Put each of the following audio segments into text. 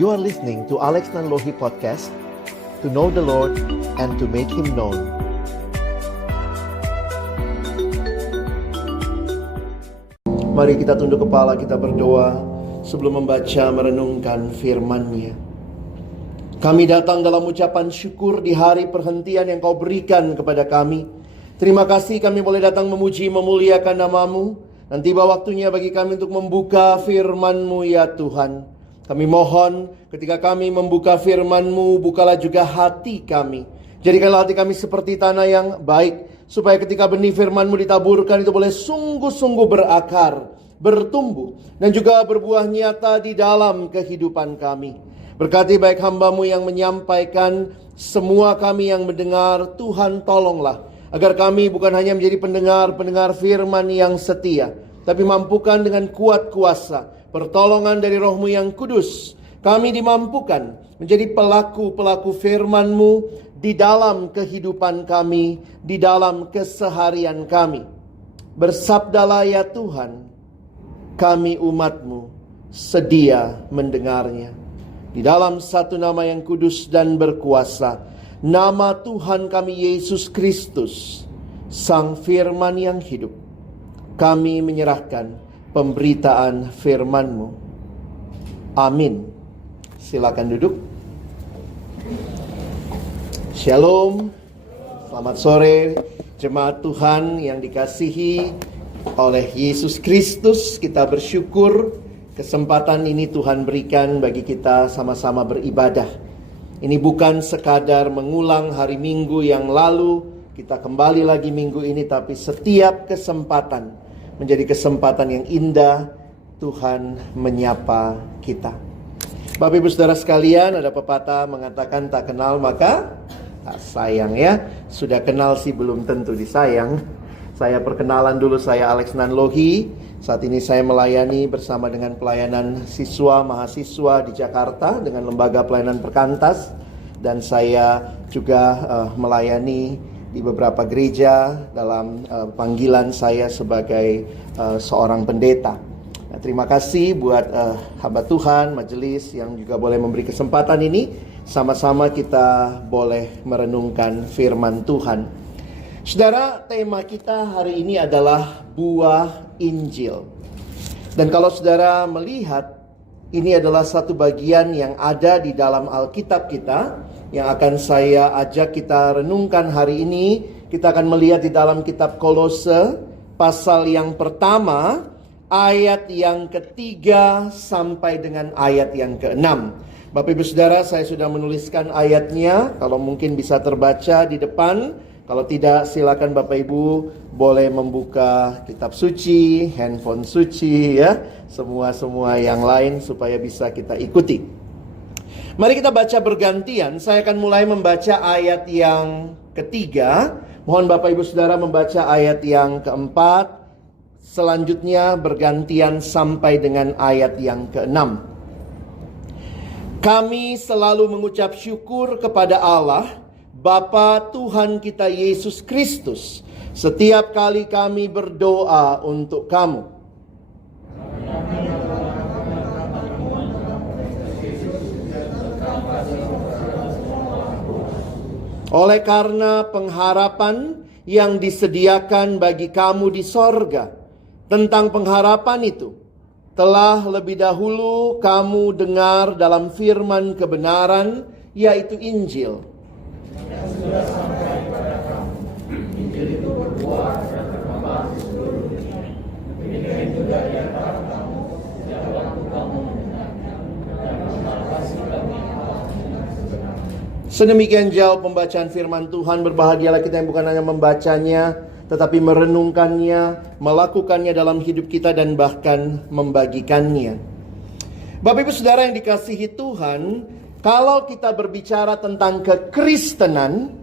You are listening to Alex Nanlohi Podcast, to know the Lord and to make Him known. Mari kita tunduk kepala, kita berdoa sebelum membaca merenungkan firman-Nya. Kami datang dalam ucapan syukur di hari perhentian yang Kau berikan kepada kami. Terima kasih kami boleh datang memuji, memuliakan nama-Mu. Dan tiba waktunya bagi kami untuk membuka firman-Mu ya Tuhan. Kami mohon ketika kami membuka firman-Mu, bukalah juga hati kami. Jadikanlah hati kami seperti tanah yang baik, supaya ketika benih firman-Mu ditaburkan itu boleh sungguh-sungguh berakar, bertumbuh, dan juga berbuah nyata di dalam kehidupan kami. Berkati baik hamba-Mu yang menyampaikan, semua kami yang mendengar, Tuhan tolonglah. Agar kami bukan hanya menjadi pendengar firman yang setia, tapi mampukan dengan kuat kuasa, pertolongan dari Roh-Mu yang kudus, kami dimampukan menjadi pelaku-pelaku firman-Mu di dalam kehidupan kami, di dalam keseharian kami. Bersabdalah ya Tuhan, kami umat-Mu sedia mendengarnya. Di dalam satu nama yang kudus dan berkuasa, nama Tuhan kami Yesus Kristus, Sang Firman yang hidup, kami menyerahkan pemberitaan firman-Mu. Amin. Silakan duduk. Shalom. Selamat sore jemaat Tuhan yang dikasihi oleh Yesus Kristus. Kita bersyukur kesempatan ini Tuhan berikan bagi kita sama-sama beribadah. Ini bukan sekadar mengulang hari Minggu yang lalu, kita kembali lagi minggu ini, tapi setiap kesempatan menjadi kesempatan yang indah Tuhan menyapa kita. Bapak Ibu Saudara sekalian, ada pepatah mengatakan tak kenal maka tak sayang ya. Sudah kenal sih belum tentu disayang. Saya perkenalan dulu, saya Alex Nanlohi. Saat ini saya melayani bersama dengan pelayanan siswa mahasiswa di Jakarta dengan lembaga pelayanan perkantas. Dan saya juga melayani di beberapa gereja dalam panggilan saya sebagai seorang pendeta. Nah, terima kasih buat hamba Tuhan, majelis yang juga boleh memberi kesempatan ini. Sama-sama kita boleh merenungkan firman Tuhan. Saudara, tema kita hari ini adalah buah Injil. Dan kalau saudara melihat, ini adalah satu bagian yang ada di dalam Alkitab kita, yang akan saya ajak kita renungkan hari ini. Kita akan melihat di dalam kitab Kolose, pasal yang pertama, ayat yang ketiga sampai dengan ayat yang keenam. Bapak Ibu Saudara, saya sudah menuliskan ayatnya, kalau mungkin bisa terbaca di depan. Kalau tidak, silakan Bapak Ibu boleh membuka kitab suci, handphone suci ya, semua yang lain supaya bisa kita ikuti. Mari kita baca bergantian. Saya akan mulai membaca ayat yang ketiga. Mohon Bapak Ibu Saudara membaca ayat yang keempat. Selanjutnya bergantian sampai dengan ayat yang keenam. Kami selalu mengucap syukur kepada Allah, Bapa Tuhan kita Yesus Kristus, setiap kali kami berdoa untuk kamu. Oleh karena pengharapan yang disediakan bagi kamu di sorga, tentang pengharapan itu telah lebih dahulu kamu dengar dalam firman kebenaran, yaitu Injil. Sudah sampai kepada kamu. Injil itu berbuah dan berkembang di seluruh dunia. Demikian juga di antara kamu, sejak waktu kamu mendengarnya dan mengenal kasih kami Allah dengan sebenarnya. Sedemikian jauh pembacaan firman Tuhan. Berbahagialah kita yang bukan hanya membacanya, tetapi merenungkannya, melakukannya dalam hidup kita dan bahkan membagikannya. Bapak Ibu Saudara yang dikasihi Tuhan, kalau kita berbicara tentang kekristenan,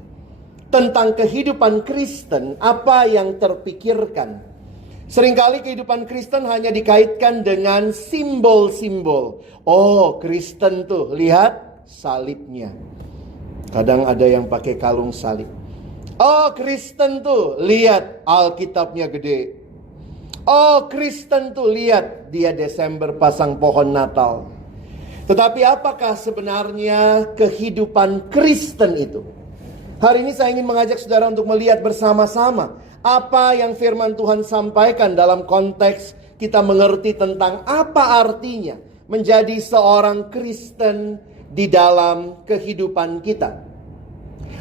tentang kehidupan Kristen, apa yang terpikirkan? Seringkali kehidupan Kristen hanya dikaitkan dengan simbol-simbol. Oh, Kristen tuh, lihat salibnya. Kadang ada yang pakai kalung salib. Oh, Kristen tuh, lihat Alkitabnya gede. Oh, Kristen tuh, lihat dia Desember pasang pohon Natal. Tetapi apakah sebenarnya kehidupan Kristen itu? Hari ini saya ingin mengajak saudara untuk melihat bersama-sama apa yang firman Tuhan sampaikan dalam konteks kita mengerti tentang apa artinya menjadi seorang Kristen di dalam kehidupan kita.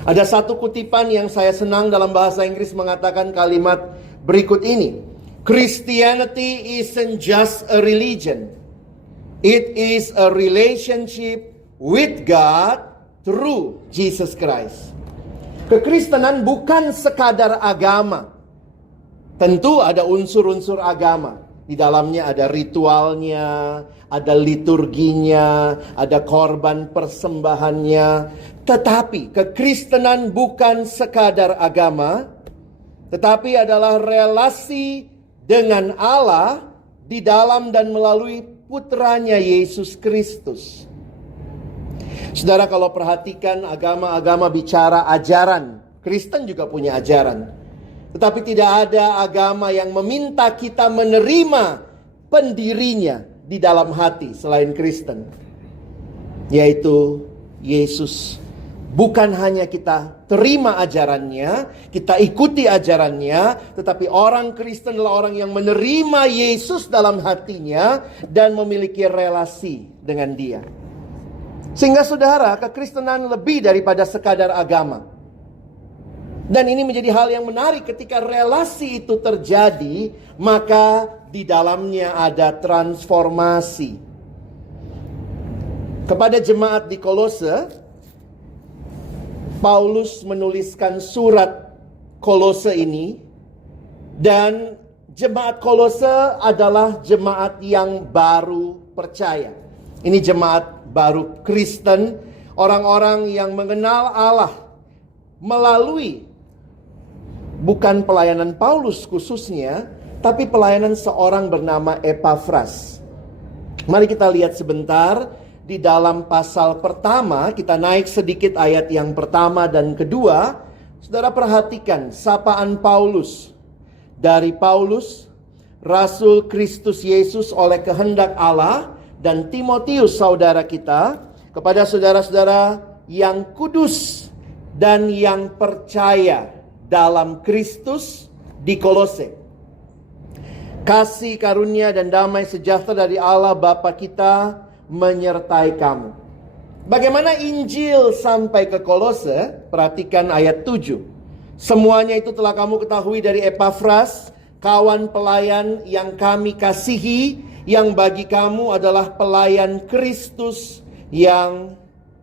Ada satu kutipan yang saya senang dalam bahasa Inggris mengatakan kalimat berikut ini. Christianity isn't just a religion. It is a relationship with God through Jesus Christ. Kekristenan bukan sekadar agama. Tentu ada unsur-unsur agama. Di dalamnya ada ritualnya, ada liturginya, ada korban persembahannya. Tetapi kekristenan bukan sekadar agama, tetapi adalah relasi dengan Allah di dalam dan melalui putranya Yesus Kristus. Saudara, kalau perhatikan agama-agama bicara ajaran, Kristen juga punya ajaran. Tetapi tidak ada agama yang meminta kita menerima pendirinya di dalam hati selain Kristen, yaitu Yesus. Bukan hanya kita terima ajarannya, kita ikuti ajarannya, tetapi orang Kristen adalah orang yang menerima Yesus dalam hatinya dan memiliki relasi dengan Dia. Sehingga saudara, kekristenan lebih daripada sekadar agama. Dan ini menjadi hal yang menarik ketika relasi itu terjadi, maka di dalamnya ada transformasi. Kepada jemaat di Kolose, Paulus menuliskan surat Kolose ini, dan jemaat Kolose adalah jemaat yang baru percaya. Ini jemaat baru Kristen, orang-orang yang mengenal Allah melalui bukan pelayanan Paulus khususnya, tapi pelayanan seorang bernama Epafras. Mari kita lihat sebentar di dalam pasal pertama, kita naik sedikit ayat yang pertama dan kedua. Saudara perhatikan sapaan Paulus. Dari Paulus, Rasul Kristus Yesus oleh kehendak Allah, dan Timotius saudara kita, kepada saudara-saudara yang kudus dan yang percaya dalam Kristus di Kolose. Kasih karunia dan damai sejahtera dari Allah Bapa kita menyertai kamu. Bagaimana Injil sampai ke Kolose? Perhatikan ayat 7. Semuanya itu telah kamu ketahui dari Epafras, kawan pelayan yang kami kasihi, yang bagi kamu adalah pelayan Kristus yang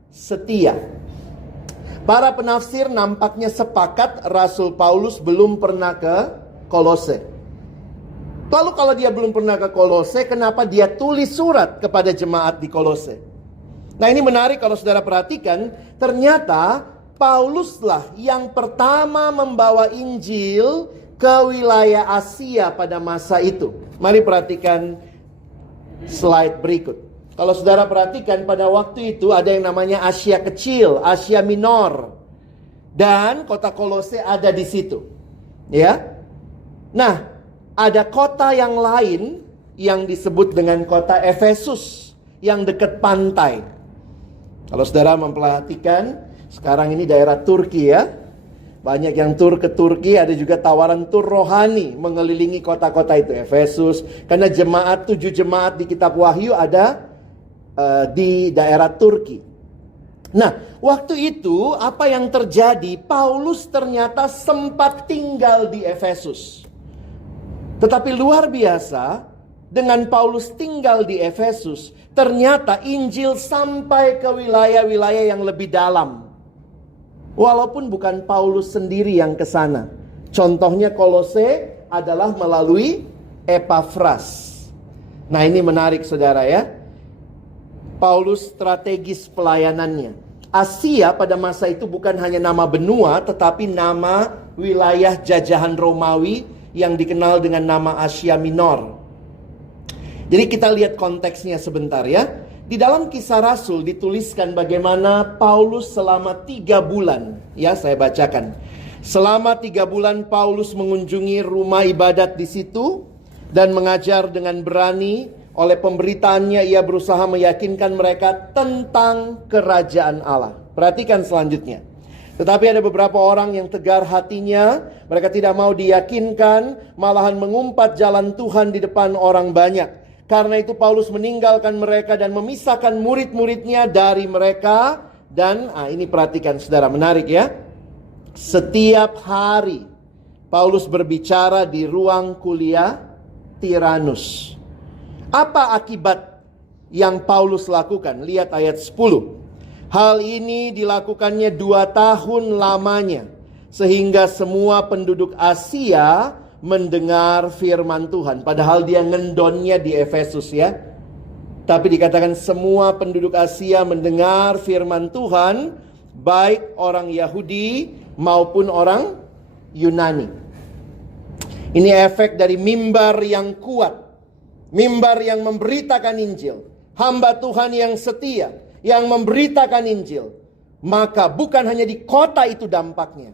setia. Para penafsir nampaknya sepakat Rasul Paulus belum pernah ke Kolose. Lalu kalau dia belum pernah ke Kolose, kenapa dia tulis surat kepada jemaat di Kolose? Nah, ini menarik kalau saudara perhatikan, ternyata Pauluslah yang pertama membawa Injil ke wilayah Asia pada masa itu. Mari perhatikan slide berikut. Kalau saudara perhatikan, pada waktu itu ada yang namanya Asia Kecil, Asia Minor, dan kota Kolose ada di situ. Ya. Nah, ada kota yang lain yang disebut dengan kota Efesus yang dekat pantai. Kalau saudara memperhatikan, sekarang ini daerah Turki ya. Banyak yang tur ke Turki, ada juga tawaran tur rohani mengelilingi kota-kota itu, Efesus. Karena 7 jemaat di kitab Wahyu ada di daerah Turki. Nah, waktu itu apa yang terjadi? Paulus ternyata sempat tinggal di Efesus. Tetapi luar biasa, dengan Paulus tinggal di Efesus, ternyata Injil sampai ke wilayah-wilayah yang lebih dalam. Walaupun bukan Paulus sendiri yang ke sana. Contohnya Kolose adalah melalui Epafras. Nah, ini menarik saudara ya. Paulus strategis pelayanannya. Asia pada masa itu bukan hanya nama benua, tetapi nama wilayah jajahan Romawi yang dikenal dengan nama Asia Minor. Jadi kita lihat konteksnya sebentar ya. Di dalam Kisah Rasul dituliskan bagaimana Paulus selama 3 bulan. Ya, saya bacakan. Selama 3 bulan Paulus mengunjungi rumah ibadat di situ dan mengajar dengan berani Oleh pemberitaannya ia berusaha meyakinkan mereka tentang kerajaan Allah. Perhatikan selanjutnya. Tetapi ada beberapa orang yang tegar hatinya, mereka tidak mau diyakinkan, malahan mengumpat jalan Tuhan di depan orang banyak. Karena itu Paulus meninggalkan mereka dan memisahkan murid-muridnya dari mereka. Dan ini perhatikan saudara, menarik ya. Setiap hari Paulus berbicara di ruang kuliah Tiranus. Apa akibat yang Paulus lakukan? Lihat ayat 10. Hal ini dilakukannya 2 tahun lamanya, sehingga semua penduduk Asia mendengar firman Tuhan. Padahal dia ngendonnya di Efesus ya. Tapi dikatakan semua penduduk Asia mendengar firman Tuhan, baik orang Yahudi maupun orang Yunani. Ini efek dari mimbar yang kuat, mimbar yang memberitakan Injil, hamba Tuhan yang setia, yang memberitakan Injil. Maka bukan hanya di kota itu dampaknya.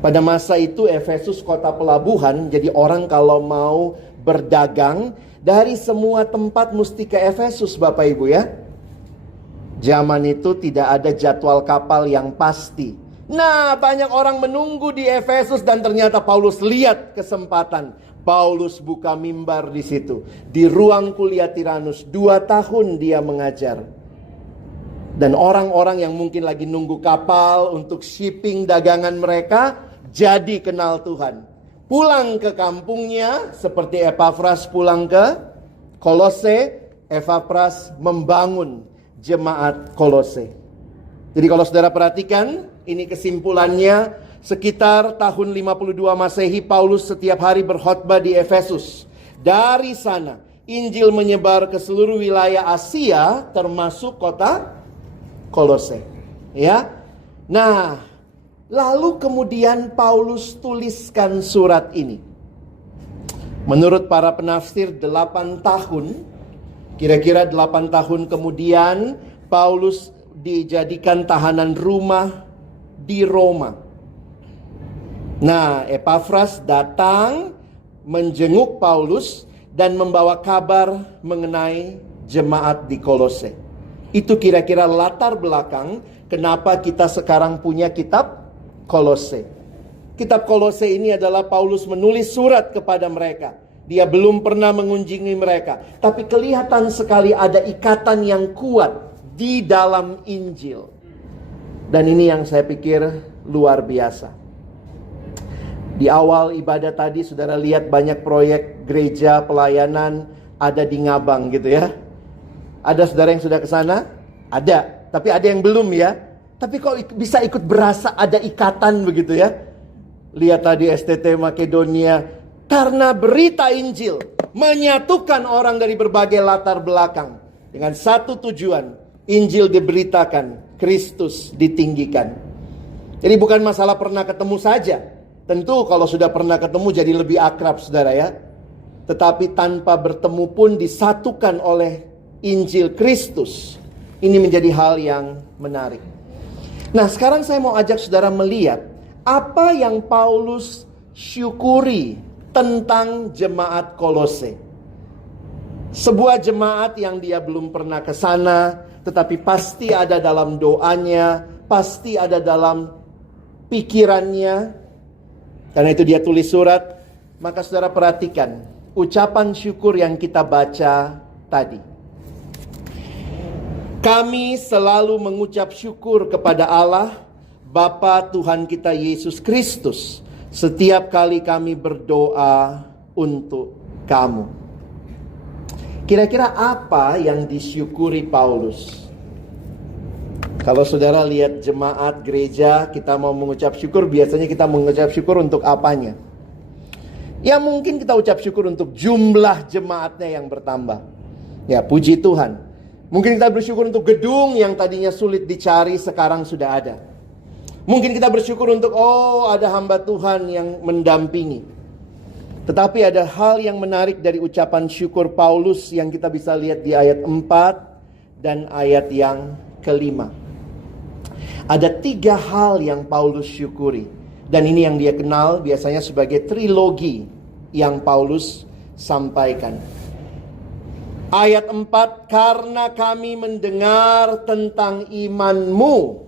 Pada masa itu Efesus kota pelabuhan. Jadi orang kalau mau berdagang dari semua tempat mesti ke Efesus, Bapak Ibu ya. Zaman itu tidak ada jadwal kapal yang pasti. Nah, banyak orang menunggu di Efesus dan ternyata Paulus lihat kesempatan. Paulus buka mimbar di situ, di ruang kuliah Tiranus. 2 tahun dia mengajar. Dan orang-orang yang mungkin lagi nunggu kapal untuk shipping dagangan mereka jadi kenal Tuhan. Pulang ke kampungnya seperti Epafras pulang ke Kolose. Epafras membangun jemaat Kolose. Jadi kalau saudara perhatikan, ini kesimpulannya. Sekitar tahun 52 Masehi Paulus setiap hari berkhotbah di Efesus. Dari sana Injil menyebar ke seluruh wilayah Asia termasuk kota Kolose. Ya. Nah, lalu kemudian Paulus tuliskan surat ini. Menurut para penafsir 8 tahun, kira-kira 8 tahun kemudian Paulus dijadikan tahanan rumah di Roma. Nah, Epafras datang menjenguk Paulus dan membawa kabar mengenai jemaat di Kolose. Itu kira-kira latar belakang kenapa kita sekarang punya kitab Kolose. Kitab Kolose ini adalah Paulus menulis surat kepada mereka. Dia belum pernah mengunjungi mereka, tapi kelihatan sekali ada ikatan yang kuat di dalam Injil. Dan ini yang saya pikir luar biasa. Di awal ibadah tadi saudara lihat banyak proyek gereja pelayanan ada di Ngabang gitu ya. Ada saudara yang sudah ke sana? Ada, tapi ada yang belum ya. Tapi kok bisa ikut berasa ada ikatan begitu ya. Lihat tadi STT Makedonia, karena berita Injil menyatukan orang dari berbagai latar belakang dengan satu tujuan, Injil diberitakan, Kristus ditinggikan. Jadi bukan masalah pernah ketemu saja. Tentu kalau sudah pernah ketemu jadi lebih akrab saudara ya. Tetapi tanpa bertemu pun disatukan oleh Injil Kristus. Ini menjadi hal yang menarik. Nah, sekarang saya mau ajak saudara melihat apa yang Paulus syukuri tentang jemaat Kolose. Sebuah jemaat yang dia belum pernah ke sana, tetapi pasti ada dalam doanya, pasti ada dalam pikirannya. Karena itu dia tulis surat. Maka saudara perhatikan ucapan syukur yang kita baca tadi. Kami selalu mengucap syukur kepada Allah, Bapa Tuhan kita Yesus Kristus, setiap kali kami berdoa untuk kamu. Kira-kira apa yang disyukuri Paulus? Kalau saudara lihat jemaat gereja, kita mau mengucap syukur, biasanya kita mengucap syukur untuk apanya? Ya mungkin kita ucap syukur untuk jumlah jemaatnya yang bertambah. Ya puji Tuhan. Mungkin kita bersyukur untuk gedung yang tadinya sulit dicari, sekarang sudah ada. Mungkin kita bersyukur untuk ada hamba Tuhan yang mendampingi. Tetapi ada hal yang menarik dari ucapan syukur Paulus yang kita bisa lihat di ayat 4 dan ayat yang kelima. Ada 3 hal yang Paulus syukuri. Dan ini yang dia kenal biasanya sebagai trilogi yang Paulus sampaikan. Ayat 4, karena kami mendengar tentang imanmu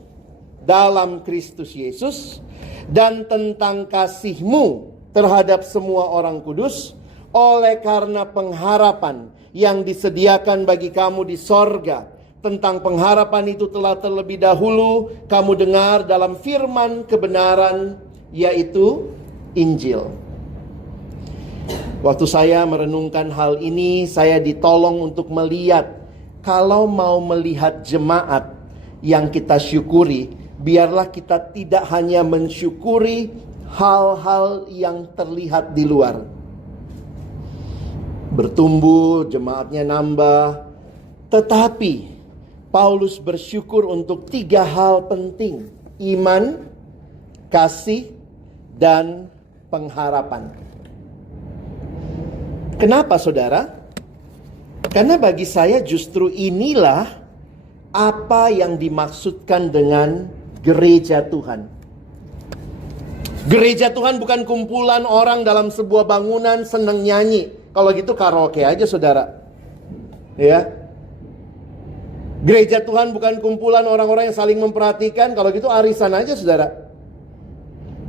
dalam Kristus Yesus dan tentang kasihmu terhadap semua orang kudus, oleh karena pengharapan yang disediakan bagi kamu di sorga. Tentang pengharapan itu telah terlebih dahulu kamu dengar dalam firman kebenaran, yaitu Injil. Waktu saya merenungkan hal ini, saya ditolong untuk melihat, kalau mau melihat jemaat yang kita syukuri, biarlah kita tidak hanya mensyukuri hal-hal yang terlihat di luar. Bertumbuh, jemaatnya nambah. Tetapi Paulus bersyukur untuk 3 hal penting: iman, kasih, dan pengharapan. Kenapa, saudara? Karena bagi saya justru inilah apa yang dimaksudkan dengan gereja Tuhan. Gereja Tuhan bukan kumpulan orang dalam sebuah bangunan senang nyanyi. Kalau gitu karaoke aja, saudara. Ya. Gereja Tuhan bukan kumpulan orang-orang yang saling memperhatikan. Kalau gitu arisan aja, saudara.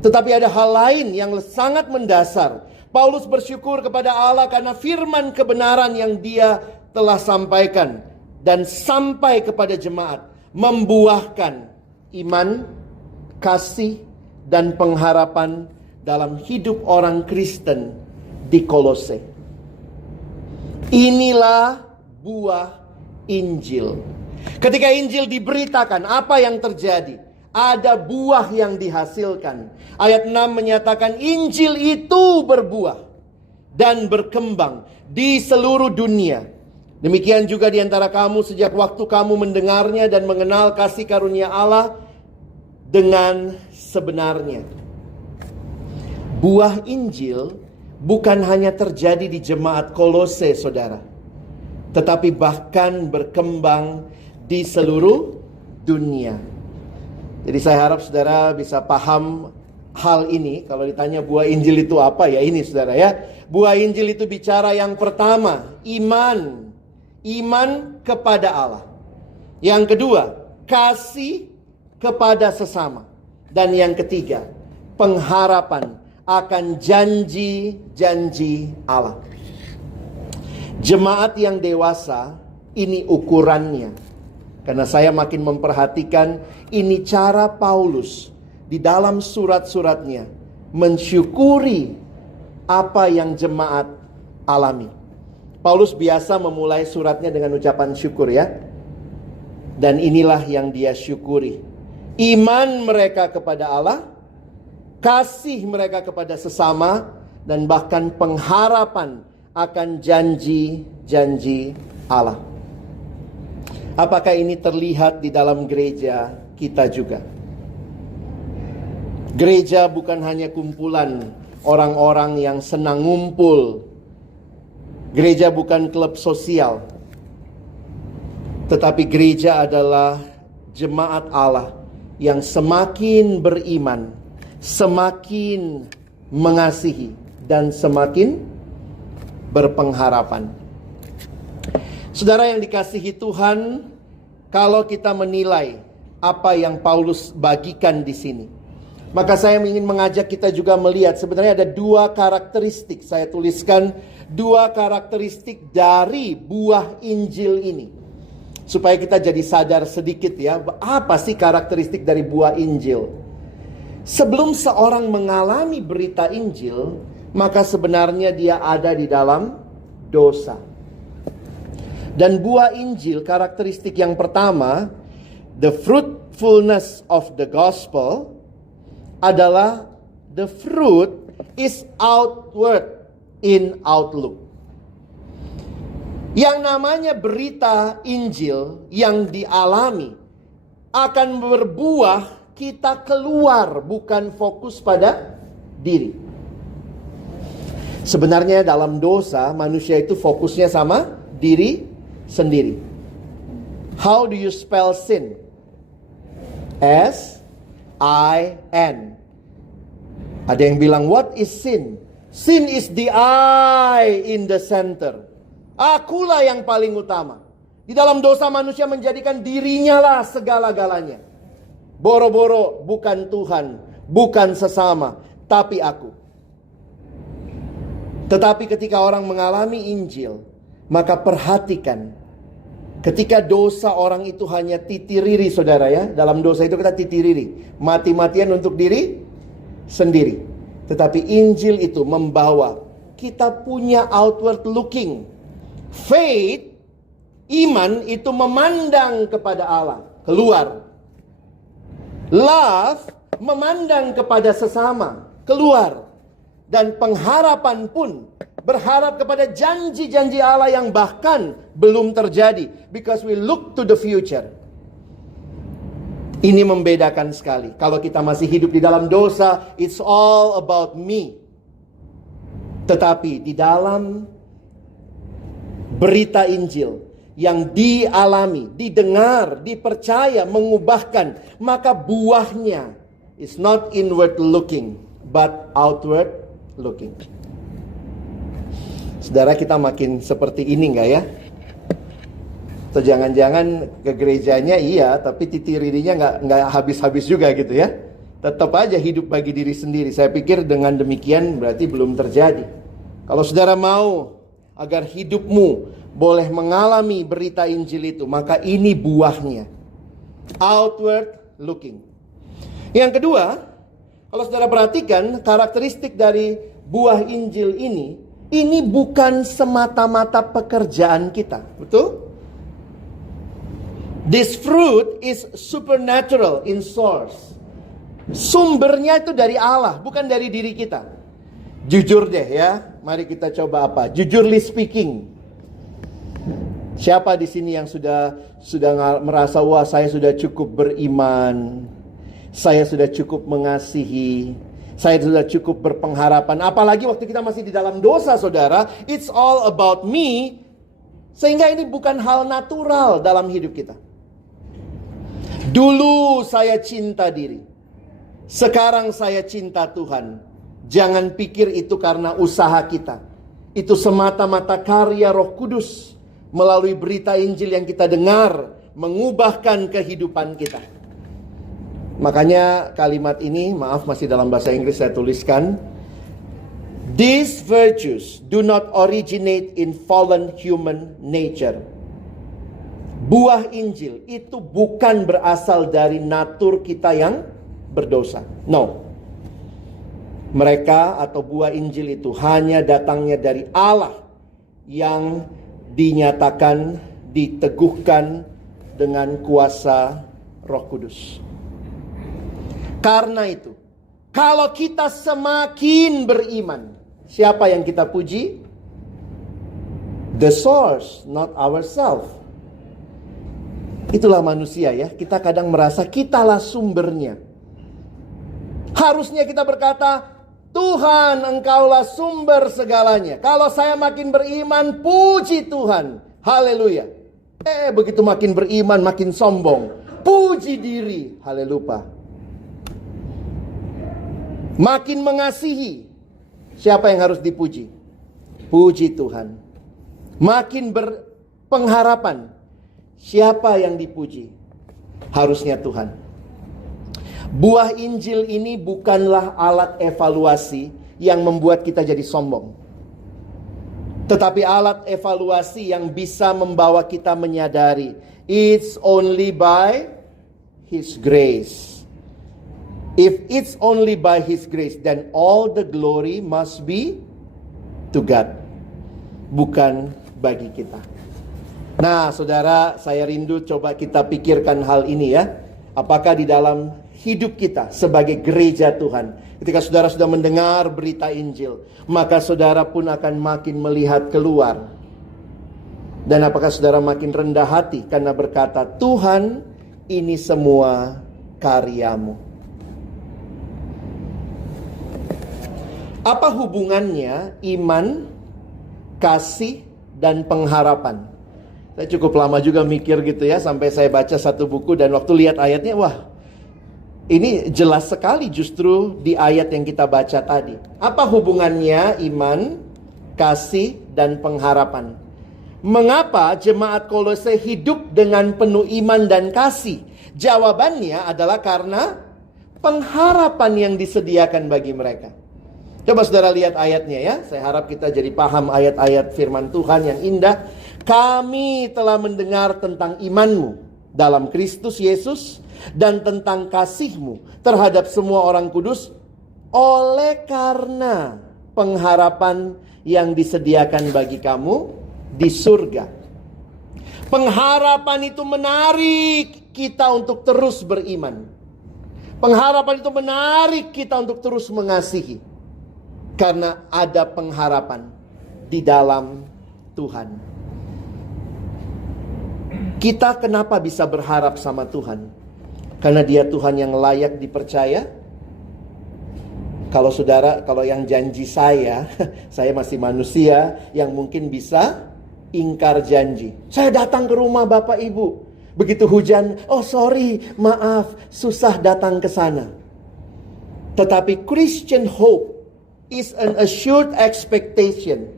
Tetapi ada hal lain yang sangat mendasar. Paulus bersyukur kepada Allah karena firman kebenaran yang dia telah sampaikan dan sampai kepada jemaat membuahkan iman, kasih, dan pengharapan dalam hidup orang Kristen di Kolose. Inilah buah Injil. Ketika Injil diberitakan, apa yang terjadi? Ada buah yang dihasilkan. Ayat 6 menyatakan Injil itu berbuah dan berkembang di seluruh dunia. Demikian juga di antara kamu sejak waktu kamu mendengarnya dan mengenal kasih karunia Allah dengan sebenarnya. Buah Injil bukan hanya terjadi di jemaat Kolose, saudara, tetapi bahkan berkembang di seluruh dunia. Jadi saya harap saudara bisa paham hal ini. Kalau ditanya buah Injil itu apa, ya ini, saudara, ya. Buah Injil itu bicara yang pertama, iman. Iman kepada Allah. Yang kedua, kasih kepada sesama. Dan yang ketiga, pengharapan akan janji-janji Allah. Jemaat yang dewasa, ini ukurannya. Karena saya makin memperhatikan, ini cara Paulus di dalam surat-suratnya mensyukuri apa yang jemaat alami. Paulus biasa memulai suratnya dengan ucapan syukur, ya. Dan inilah yang dia syukuri. Iman mereka kepada Allah, kasih mereka kepada sesama, dan bahkan pengharapan akan janji-janji Allah. Apakah ini terlihat di dalam gereja kita juga? Gereja bukan hanya kumpulan orang-orang yang senang ngumpul. Gereja bukan klub sosial. Tetapi gereja adalah jemaat Allah yang semakin beriman, semakin mengasihi, dan semakin berpengharapan. Saudara yang dikasihi Tuhan, kalau kita menilai apa yang Paulus bagikan di sini, maka saya ingin mengajak kita juga melihat sebenarnya ada 2 karakteristik. Saya tuliskan 2 karakteristik dari buah Injil ini, supaya kita jadi sadar sedikit, ya, apa sih karakteristik dari buah Injil. Sebelum seorang mengalami berita Injil, maka sebenarnya dia ada di dalam dosa. Dan buah Injil, karakteristik yang pertama, the fruitfulness of the gospel, adalah the fruit is outward in outlook. Yang namanya berita Injil yang dialami akan berbuah kita keluar, bukan fokus pada diri. Sebenarnya dalam dosa, manusia itu fokusnya sama diri sendiri. How do you spell sin? S-I-N. Ada yang bilang, what is sin? Sin is the I in the center. Akulah yang paling utama. Di dalam dosa manusia menjadikan dirinya lah segala-galanya. Boro-boro bukan Tuhan, bukan sesama, tapi aku. Tetapi ketika orang mengalami Injil, maka perhatikan, ketika dosa orang itu hanya titiriri, saudara ya. Dalam dosa itu kita titiriri, mati-matian untuk diri sendiri. Tetapi Injil itu membawa kita punya outward looking. Faith, iman itu memandang kepada Allah, keluar. Love, memandang kepada sesama, keluar. Dan pengharapan pun berharap kepada janji-janji Allah yang bahkan belum terjadi. Because we look to the future. Ini membedakan sekali. Kalau kita masih hidup di dalam dosa, it's all about me. Tetapi di dalam berita Injil yang dialami, didengar, dipercaya, mengubahkan, maka buahnya is not inward looking, but outward looking. Saudara, kita makin seperti ini enggak ya? Atau jangan-jangan ke gerejanya iya, tapi titiririnya enggak habis-habis juga gitu ya? Tetap aja hidup bagi diri sendiri. Saya pikir dengan demikian berarti belum terjadi. Kalau saudara mau agar hidupmu boleh mengalami berita Injil itu, maka ini buahnya. Outward looking. Yang kedua, kalau saudara perhatikan karakteristik dari buah Injil ini bukan semata-mata pekerjaan kita. Betul? This fruit is supernatural in source. Sumbernya itu dari Allah, bukan dari diri kita. Jujur deh ya, mari kita coba apa? Jujurly speaking. Siapa di sini yang sudah merasa, wah saya sudah cukup beriman, saya sudah cukup mengasihi, saya sudah cukup berpengharapan. Apalagi waktu kita masih di dalam dosa, saudara, it's all about me. Sehingga ini bukan hal natural dalam hidup kita. Dulu saya cinta diri, sekarang saya cinta Tuhan. Jangan pikir itu karena usaha kita. Itu semata-mata karya Roh Kudus melalui berita Injil yang kita dengar, mengubahkan kehidupan kita. Makanya kalimat ini, maaf masih dalam bahasa Inggris saya tuliskan. These virtues do not originate in fallen human nature. Buah Injil itu bukan berasal dari natur kita yang berdosa. No. Mereka atau buah Injil itu hanya datangnya dari Allah yang dinyatakan, diteguhkan dengan kuasa Roh Kudus. Karena itu, kalau kita semakin beriman, siapa yang kita puji? The source, not ourselves. Itulah manusia ya, kita kadang merasa kitalah sumbernya. Harusnya kita berkata, Tuhan, Engkaulah sumber segalanya. Kalau saya makin beriman, puji Tuhan. Haleluya. Begitu makin beriman, makin sombong. Puji diri. Haleluya. Makin mengasihi. Siapa yang harus dipuji? Puji Tuhan. Makin berpengharapan. Siapa yang dipuji? Harusnya Tuhan. Buah Injil ini bukanlah alat evaluasi yang membuat kita jadi sombong. Tetapi alat evaluasi yang bisa membawa kita menyadari, it's only by His grace. If it's only by His grace, then all the glory must be to God. Bukan bagi kita. Nah, saudara, saya rindu coba kita pikirkan hal ini ya. Apakah di dalam hidup kita sebagai gereja Tuhan, ketika saudara sudah mendengar berita Injil, maka saudara pun akan makin melihat keluar. Dan apakah saudara makin rendah hati karena berkata, Tuhan, ini semua karyamu. Apa hubungannya iman, kasih, dan pengharapan? Saya cukup lama juga mikir gitu ya, sampai saya baca satu buku dan waktu lihat ayatnya, wah, ini jelas sekali justru di ayat yang kita baca tadi. Apa hubungannya iman, kasih, dan pengharapan? Mengapa jemaat Kolose hidup dengan penuh iman dan kasih? Jawabannya adalah karena pengharapan yang disediakan bagi mereka. Coba saudara lihat ayatnya ya. Saya harap kita jadi paham ayat-ayat firman Tuhan yang indah. Kami telah mendengar tentang imanmu dalam Kristus Yesus dan tentang kasihmu terhadap semua orang kudus oleh karena pengharapan yang disediakan bagi kamu di surga. Pengharapan itu menarik kita untuk terus beriman. Pengharapan itu menarik kita untuk terus mengasihi. Karena ada pengharapan di dalam Tuhan. Kita kenapa bisa berharap sama Tuhan? Karena Dia Tuhan yang layak dipercaya. Kalau yang janji saya masih manusia yang mungkin bisa ingkar janji. Saya datang ke rumah Bapak Ibu. Begitu hujan, oh sorry, maaf, susah datang ke sana. Tetapi Christian hope is an assured expectation.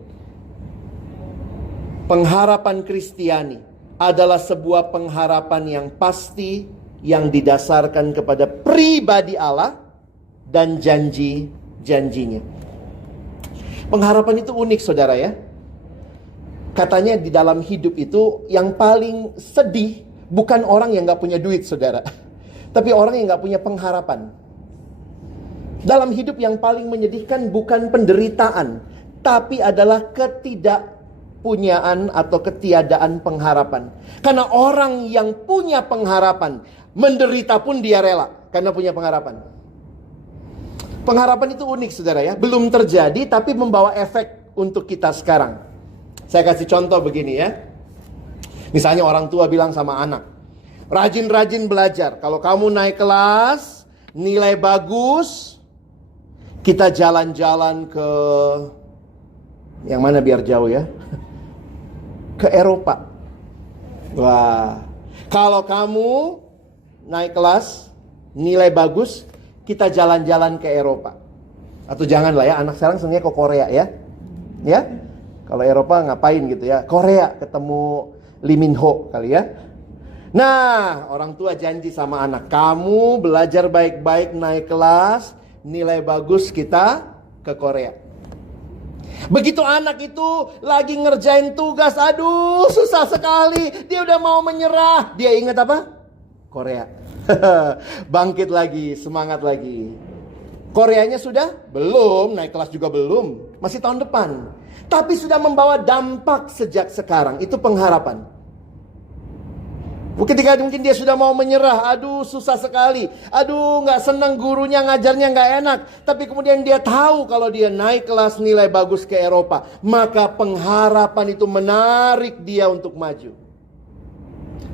Pengharapan Kristiani adalah sebuah pengharapan yang pasti, yang didasarkan kepada pribadi Allah dan janji-janjinya. Pengharapan itu unik saudara ya. Katanya di dalam hidup itu yang paling sedih bukan orang yang gak punya duit saudara, tapi orang yang gak punya pengharapan. Dalam hidup yang paling menyedihkan bukan penderitaan, tapi adalah ketidakpunyaan atau ketiadaan pengharapan. Karena orang yang punya pengharapan, menderita pun dia rela karena punya pengharapan. Pengharapan itu unik saudara ya. Belum terjadi tapi membawa efek untuk kita sekarang. Saya kasih contoh begini ya. Misalnya orang tua bilang sama anak, rajin-rajin belajar. Kalau kamu naik kelas, nilai bagus, kita jalan-jalan ke, yang mana biar jauh ya, ke Eropa. Wah, kalau kamu naik kelas, nilai bagus, kita jalan-jalan ke Eropa. Atau janganlah ya, anak sekarang senangnya ke Korea ya. Ya, kalau Eropa ngapain gitu ya, Korea ketemu Lee Min Ho kali ya. Nah, orang tua janji sama anak, kamu belajar baik-baik, naik kelas, nilai bagus, kita ke Korea. Begitu anak itu lagi ngerjain tugas, aduh susah sekali, dia udah mau menyerah. Dia ingat apa? Korea. Bangkit lagi, semangat lagi. Koreanya sudah? Belum, naik kelas juga belum, masih tahun depan. Tapi sudah membawa dampak sejak sekarang. Itu pengharapan. Ketika mungkin dia sudah mau menyerah, aduh susah sekali, aduh gak senang gurunya ngajarnya gak enak. Tapi kemudian dia tahu kalau dia naik kelas nilai bagus ke Eropa, maka pengharapan itu menarik dia untuk maju.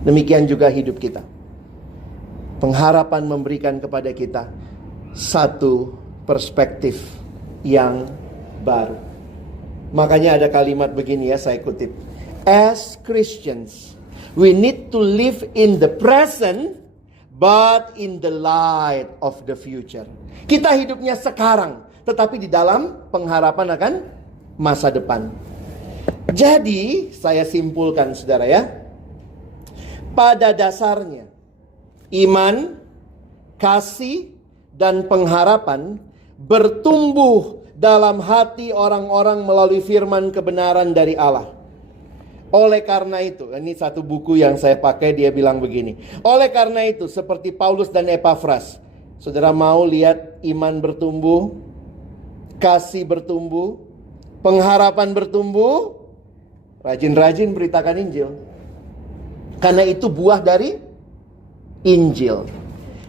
Demikian juga hidup kita. Pengharapan memberikan kepada kita satu perspektif yang baru. Makanya ada kalimat begini ya, saya kutip. As Christians, we need to live in the present, but in the light of the future. Kita hidupnya sekarang, tetapi di dalam pengharapan akan masa depan. Jadi, saya simpulkan saudara ya. Pada dasarnya, iman, kasih, dan pengharapan bertumbuh dalam hati orang-orang melalui firman kebenaran dari Allah. Oleh karena itu, ini satu buku yang saya pakai, dia bilang begini. Oleh karena itu, seperti Paulus dan Epafras, saudara mau lihat iman bertumbuh, kasih bertumbuh, pengharapan bertumbuh, rajin-rajin beritakan Injil. Karena itu buah dari Injil.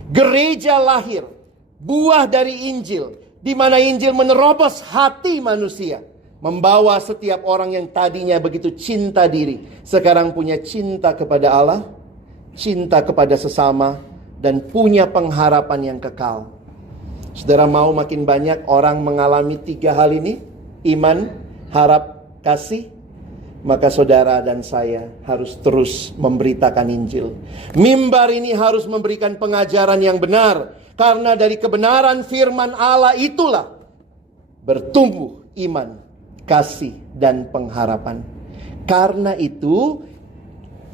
Gereja lahir, buah dari Injil. Di mana Injil menerobos hati manusia, membawa setiap orang yang tadinya begitu cinta diri, sekarang punya cinta kepada Allah, cinta kepada sesama, dan punya pengharapan yang kekal. Saudara mau makin banyak orang mengalami 3 hal ini, iman, harap, kasih, maka saudara dan saya harus terus memberitakan Injil. Mimbar ini harus memberikan pengajaran yang benar. Karena dari kebenaran firman Allah itulah bertumbuh iman, kasih, dan pengharapan. Karena itu,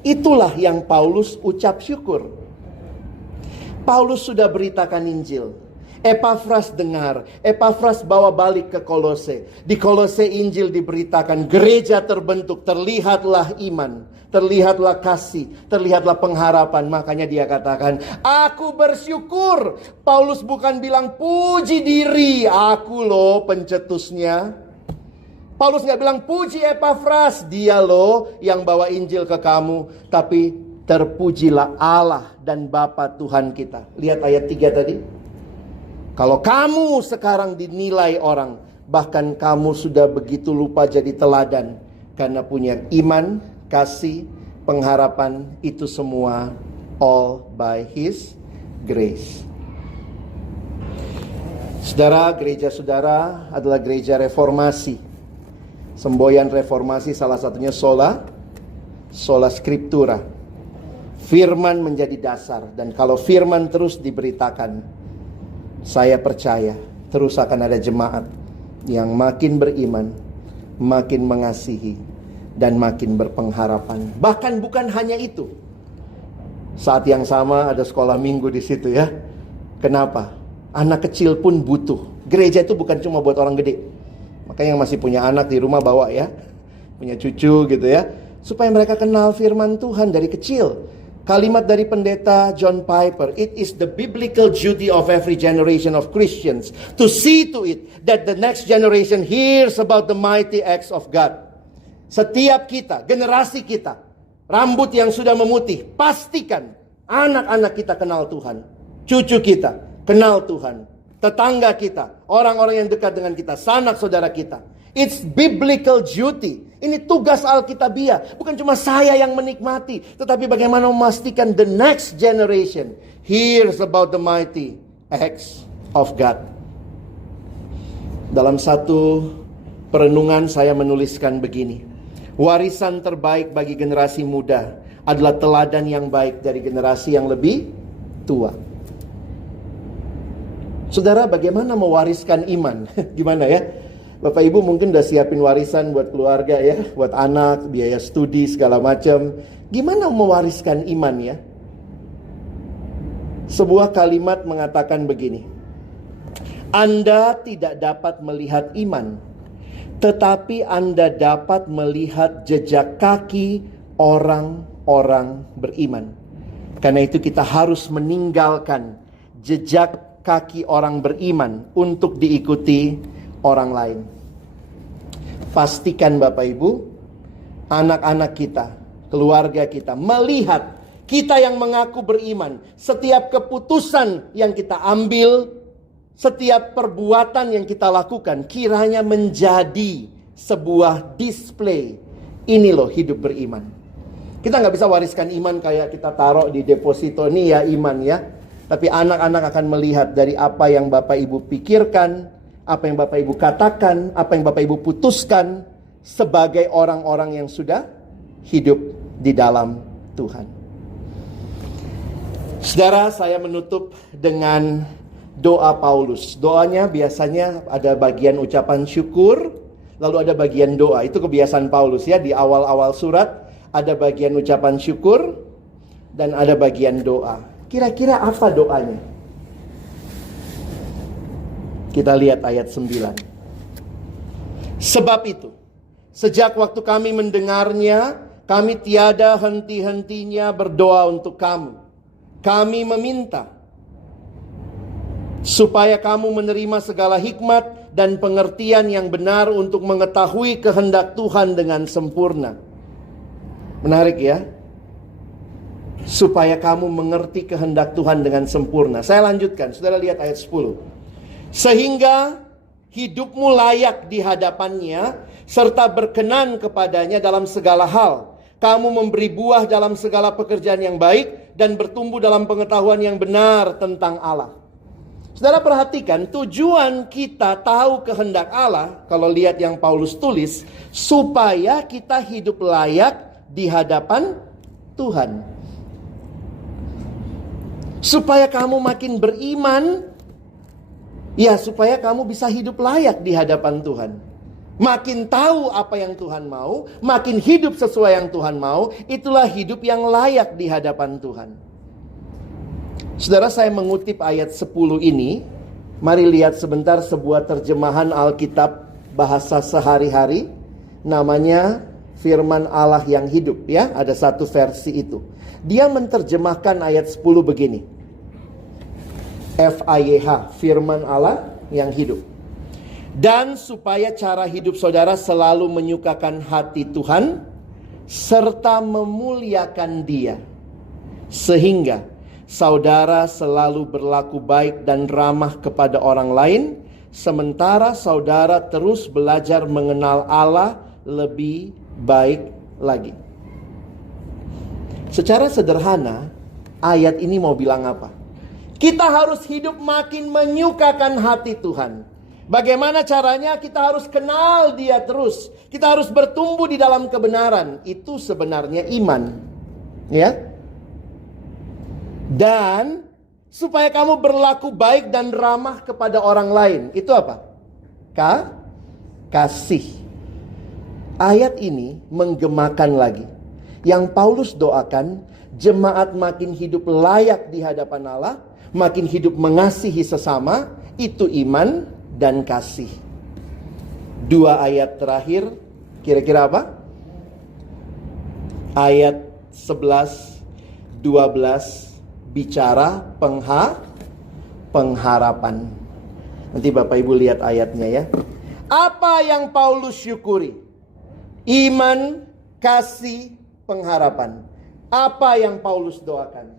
itulah yang Paulus ucap syukur. Paulus sudah beritakan Injil. Epafras dengar, Epafras bawa balik ke Kolose. Di Kolose Injil diberitakan, gereja terbentuk, terlihatlah iman, terlihatlah kasih, terlihatlah pengharapan. Makanya dia katakan, aku bersyukur. Paulus bukan bilang puji diri, aku loh pencetusnya. Paulus gak bilang puji Epafras, dia loh yang bawa Injil ke kamu. Tapi terpujilah Allah dan Bapa Tuhan kita. Lihat ayat 3 tadi. Kalau kamu sekarang dinilai orang, bahkan kamu sudah begitu lupa jadi teladan. Karena punya iman, kasih, pengharapan, itu semua all by His grace. Saudara, gereja saudara adalah gereja reformasi. Semboyan reformasi salah satunya sola scriptura. Firman menjadi dasar. Dan kalau firman terus diberitakan, saya percaya terus akan ada jemaat yang makin beriman, makin mengasihi, dan makin berpengharapan. Bahkan bukan hanya itu. Saat yang sama ada sekolah minggu di situ ya. Kenapa? Anak kecil pun butuh. Gereja itu bukan cuma buat orang gede. Makanya yang masih punya anak di rumah bawa ya. Punya cucu gitu ya. Supaya mereka kenal firman Tuhan dari kecil. Kalimat dari pendeta John Piper, it is the biblical duty of every generation of Christians to see to it that the next generation hears about the mighty acts of God. Setiap kita, generasi kita, rambut yang sudah memutih, pastikan anak-anak kita kenal Tuhan. Cucu kita kenal Tuhan. Tetangga kita, orang-orang yang dekat dengan kita, sanak saudara kita. It's biblical duty. Ini tugas Alkitabiah. Bukan cuma saya yang menikmati, tetapi bagaimana memastikan the next generation hears about the mighty acts of God. Dalam satu perenungan saya menuliskan begini. Warisan terbaik bagi generasi muda adalah teladan yang baik dari generasi yang lebih tua. Saudara, bagaimana mewariskan iman? Gimana ya? Bapak Ibu mungkin udah siapin warisan buat keluarga ya, buat anak, biaya studi segala macam. Gimana mewariskan iman ya? Sebuah kalimat mengatakan begini. Anda tidak dapat melihat iman, tetapi Anda dapat melihat jejak kaki orang-orang beriman. Karena itu kita harus meninggalkan jejak kaki orang beriman untuk diikuti orang lain. Pastikan Bapak Ibu, anak-anak kita, keluarga kita melihat kita yang mengaku beriman. Setiap keputusan yang kita ambil, setiap perbuatan yang kita lakukan, kiranya menjadi sebuah display. Ini loh hidup beriman. Kita gak bisa wariskan iman kayak kita taruh di deposito. Ini ya iman ya. Tapi anak-anak akan melihat dari apa yang Bapak Ibu pikirkan, apa yang Bapak Ibu katakan, apa yang Bapak Ibu putuskan sebagai orang-orang yang sudah hidup di dalam Tuhan. Saudara, saya menutup dengan doa Paulus. Doanya biasanya ada bagian ucapan syukur, lalu ada bagian doa. Itu kebiasaan Paulus ya, di awal-awal surat ada bagian ucapan syukur dan ada bagian doa. Kira-kira apa doanya? Kita lihat ayat 9. Sebab itu, sejak waktu kami mendengarnya, kami tiada henti-hentinya berdoa untuk kamu. Kami meminta supaya kamu menerima segala hikmat dan pengertian yang benar untuk mengetahui kehendak Tuhan dengan sempurna. Menarik ya? Supaya kamu mengerti kehendak Tuhan dengan sempurna. Saya lanjutkan, saudara lihat ayat 10. Sehingga hidupmu layak di hadapannya, serta berkenan kepadanya dalam segala hal. Kamu memberi buah dalam segala pekerjaan yang baik, dan bertumbuh dalam pengetahuan yang benar tentang Allah. Saudara perhatikan, tujuan kita tahu kehendak Allah, kalau lihat yang Paulus tulis, supaya kita hidup layak di hadapan Tuhan. Supaya kamu makin beriman, ya supaya kamu bisa hidup layak di hadapan Tuhan. Makin tahu apa yang Tuhan mau, makin hidup sesuai yang Tuhan mau, itulah hidup yang layak di hadapan Tuhan. Saudara, saya mengutip ayat 10 ini. Mari lihat sebentar sebuah terjemahan Alkitab bahasa sehari-hari. Namanya Firman Allah yang hidup, ya. Ada satu versi itu. Dia menerjemahkan ayat 10 begini. FIYH, Firman Allah yang hidup. Dan supaya cara hidup saudara selalu menyukakan hati Tuhan, serta memuliakan Dia, sehingga saudara selalu berlaku baik dan ramah kepada orang lain, sementara saudara terus belajar mengenal Allah lebih baik lagi. Secara sederhana, ayat ini mau bilang apa? Kita harus hidup makin menyukakan hati Tuhan. Bagaimana caranya? Kita harus kenal Dia terus. Kita harus bertumbuh di dalam kebenaran. Itu sebenarnya iman. Ya. Dan supaya kamu berlaku baik dan ramah kepada orang lain. Itu apa? Kasih. Ayat ini menggemakan lagi. Yang Paulus doakan, jemaat makin hidup layak di hadapan Allah, makin hidup mengasihi sesama, itu iman dan kasih. Dua ayat terakhir kira-kira apa? Ayat 11, 12 bicara pengharapan. Nanti Bapak Ibu lihat ayatnya ya. Apa yang Paulus syukuri? Iman, kasih, pengharapan. Apa yang Paulus doakan?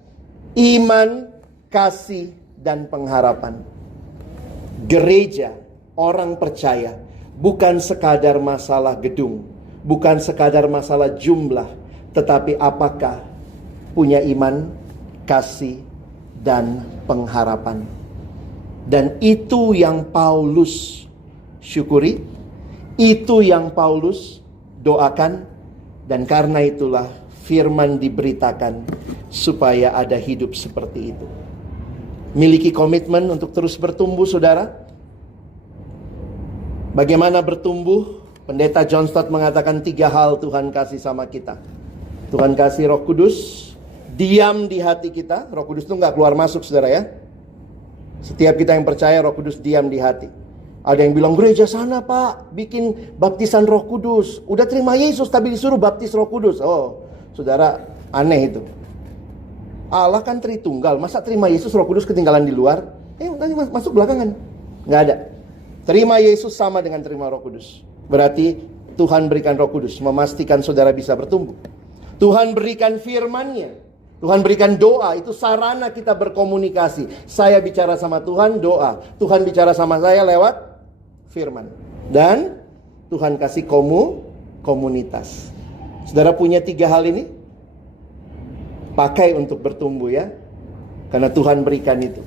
Iman, kasih, dan pengharapan. Gereja, orang percaya, bukan sekadar masalah gedung, bukan sekadar masalah jumlah, tetapi apakah punya iman, kasih, dan pengharapan. Dan itu yang Paulus syukuri, itu yang Paulus doakan, dan karena itulah firman diberitakan supaya ada hidup seperti itu. Miliki komitmen untuk terus bertumbuh, saudara. Bagaimana bertumbuh? Pendeta John Stott mengatakan 3 hal Tuhan kasih sama kita. Tuhan kasih Roh Kudus, diam di hati kita. Roh Kudus itu gak keluar masuk, saudara ya. Setiap kita yang percaya, Roh Kudus diam di hati. Ada yang bilang, gereja sana Pak, bikin baptisan Roh Kudus. Udah terima Yesus tapi disuruh baptis Roh Kudus. Oh, saudara, aneh itu. Allah kan Tritunggal, masa terima Yesus Roh Kudus ketinggalan di luar? Nanti masuk belakangan. Nggak ada. Terima Yesus sama dengan terima Roh Kudus. Berarti Tuhan berikan Roh Kudus, memastikan saudara bisa bertumbuh. Tuhan berikan firman-Nya, Tuhan berikan doa, itu sarana kita berkomunikasi. Saya bicara sama Tuhan, doa. Tuhan bicara sama saya lewat firman. Dan Tuhan kasih komunitas. Saudara punya 3 hal ini? Pakai untuk bertumbuh ya. Karena Tuhan berikan itu.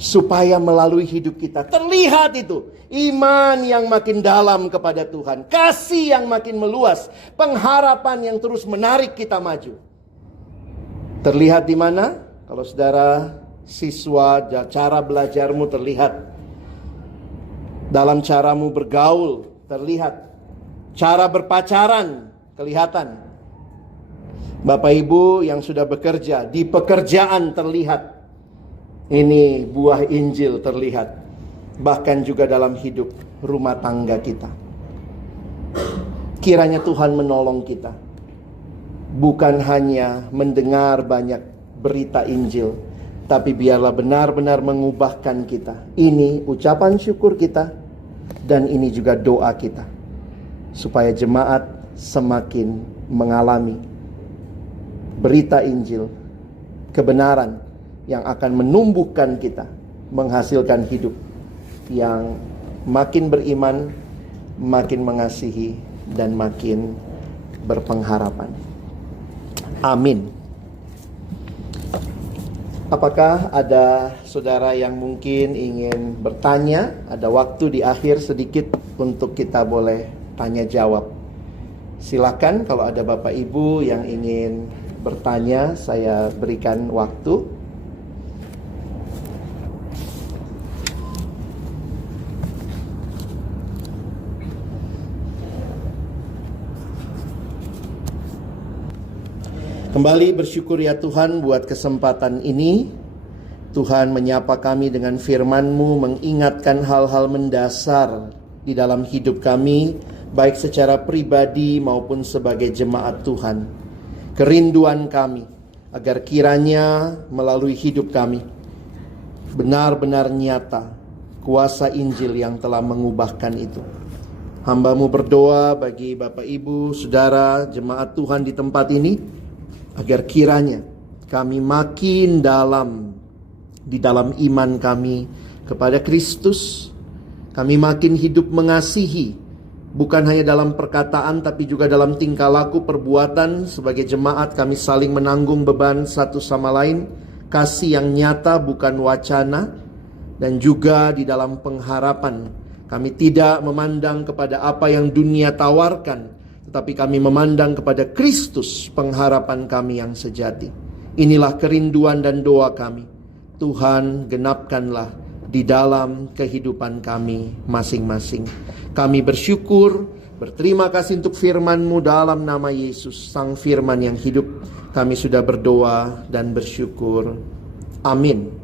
Supaya melalui hidup kita terlihat itu. Iman yang makin dalam kepada Tuhan. Kasih yang makin meluas. Pengharapan yang terus menarik kita maju. Terlihat di mana? Kalau saudara siswa, cara belajarmu terlihat. Dalam caramu bergaul terlihat. Cara berpacaran kelihatan. Bapak Ibu yang sudah bekerja, di pekerjaan terlihat. Ini buah Injil terlihat. Bahkan juga dalam hidup rumah tangga kita. Kiranya Tuhan menolong kita. Bukan hanya mendengar banyak berita Injil, tapi biarlah benar-benar mengubahkan kita. Ini ucapan syukur kita, dan ini juga doa kita. Supaya jemaat semakin mengalami berita Injil, kebenaran yang akan menumbuhkan kita, menghasilkan hidup yang makin beriman, makin mengasihi, dan makin berpengharapan. Amin. Apakah ada saudara yang mungkin ingin bertanya? Ada waktu di akhir sedikit untuk kita boleh tanya jawab. Silakan kalau ada Bapak Ibu yang ingin bertanya, saya berikan waktu. Kembali bersyukur ya Tuhan buat kesempatan ini. Tuhan menyapa kami dengan firman-Mu, mengingatkan hal-hal mendasar di dalam hidup kami, baik secara pribadi maupun sebagai jemaat Tuhan. Kerinduan kami, agar kiranya melalui hidup kami, benar-benar nyata kuasa Injil yang telah mengubahkan itu. Hamba-Mu berdoa bagi Bapak Ibu, Saudara, jemaat Tuhan di tempat ini, agar kiranya kami makin dalam di dalam iman kami kepada Kristus. Kami makin hidup mengasihi, bukan hanya dalam perkataan tapi juga dalam tingkah laku perbuatan. Sebagai jemaat kami saling menanggung beban satu sama lain, kasih yang nyata bukan wacana. Dan juga di dalam pengharapan, kami tidak memandang kepada apa yang dunia tawarkan, tetapi kami memandang kepada Kristus, pengharapan kami yang sejati. Inilah kerinduan dan doa kami. Tuhan, genapkanlah di dalam kehidupan kami masing-masing. Kami bersyukur, berterima kasih untuk firman-Mu dalam nama Yesus, Sang Firman yang hidup. Kami sudah berdoa dan bersyukur. Amin.